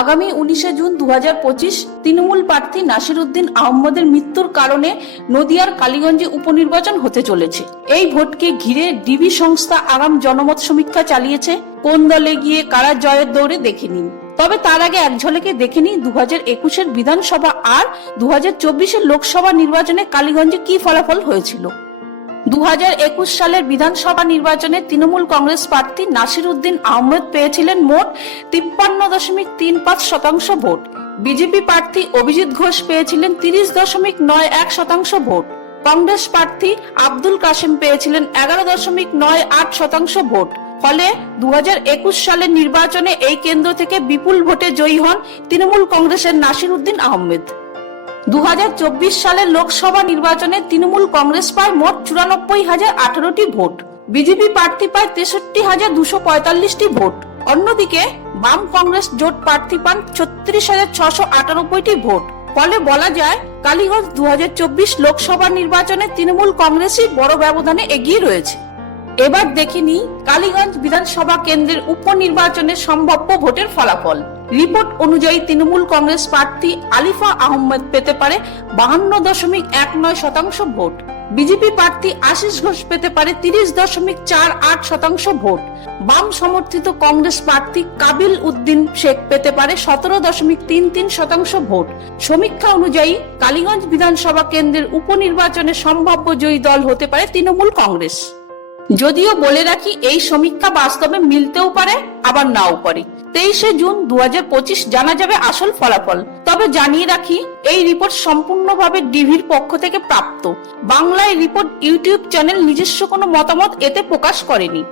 আগামী উনিশে জুন দু হাজার পঁচিশ তৃণমূল প্রার্থী নাসির উদ্দিন আহমদের মৃত্যুর কারণে নদিয়ার কালীগঞ্জে উপনির্বাচন হতে চলেছে। এই ভোটকে ঘিরে ডিবি সংস্থা আগাম জনমত সমীক্ষা চালিয়েছে। কোন দলে গিয়ে কারা জয়ের দৌড়ে দেখে নিন। তবে তার আগে এক ঝলকে দেখে নিই দু হাজার একুশের বিধানসভা আর দু হাজার চব্বিশের লোকসভা নির্বাচনে কালীগঞ্জে কি ফলাফল হয়েছিল। দু হাজার একুশ সালের বিধানসভা নির্বাচনে তৃণমূল কংগ্রেস প্রার্থী নাসির উদ্দিন আহমেদ পেয়েছিলেন মোট তিপ্পান্ন দশমিক তিন পাঁচ শতাংশ ভোট। বিজেপি প্রার্থী অভিজিৎ ঘোষ পেয়েছিলেন তিরিশ দশমিক নয় এক শতাংশ ভোট। কংগ্রেস প্রার্থী আব্দুল কাশেম পেয়েছিলেন এগারো দশমিক নয় আট শতাংশ ভোট। ফলে দু হাজার একুশ সালের নির্বাচনে এই কেন্দ্র থেকে বিপুল ভোটে জয়ী হন তৃণমূল কংগ্রেসের নাসির উদ্দিন আহমেদ। দু হাজার চব্বিশ সালের লোকসভা নির্বাচনে তৃণমূল কংগ্রেস পায় মোট চুরানব্বই হাজার আঠারোটি ভোট। বিজেপি প্রার্থী পায় তেষট্টি হাজার দুশো পঁয়তাল্লিশটি ভোট। অন্যদিকে বাম কংগ্রেস জোট প্রার্থী পান ছত্রিশ হাজার ছশো আটানব্বইটি ভোট। ফলে বলা যায়, কালীগঞ্জ দু হাজার চব্বিশ লোকসভা নির্বাচনে তৃণমূল কংগ্রেসই বড় ব্যবধানে এগিয়ে রয়েছে। এবার দেখিনি কালীগঞ্জ বিধানসভা কেন্দ্রের উপনির্বাচনে সম্ভাব্য ভোটের ফলাফল। রিপোর্ট অনুযায়ী তৃণমূল কংগ্রেস প্রার্থী আলিফা আহমেদ পেতে পারে বাহান্ন দশমিক এক নয় শতাংশ ভোট। বিজেপি প্রার্থী আশিস ঘোষ পেতে পারে তিরিশ দশমিক চার আট শতাংশ ভোট। বাম সমর্থিত কংগ্রেস প্রার্থী কাবিল উদ্দিন শেখ পেতে পারে সতেরো দশমিক তিন তিন শতাংশ ভোট। সমীক্ষা অনুযায়ী কালীগঞ্জ বিধানসভা কেন্দ্রের উপনির্বাচনে সম্ভাব্য জয়ী দল হতে পারে তৃণমূল কংগ্রেস। যদিও বলে রাখি এই সমীক্ষা বাস্তবে মিলতেও পারে, আবার নাও পারে। তেইশে জুন দু হাজার পঁচিশ জানা যাবে আসল ফলাফল। তবে জানিয়ে রাখি, এই রিপোর্ট সম্পূর্ণভাবে ডিভির পক্ষ থেকে প্রাপ্ত। বাংলায় রিপোর্ট ইউটিউব চ্যানেল নিজস্ব কোনো মতামত এতে প্রকাশ করেনি।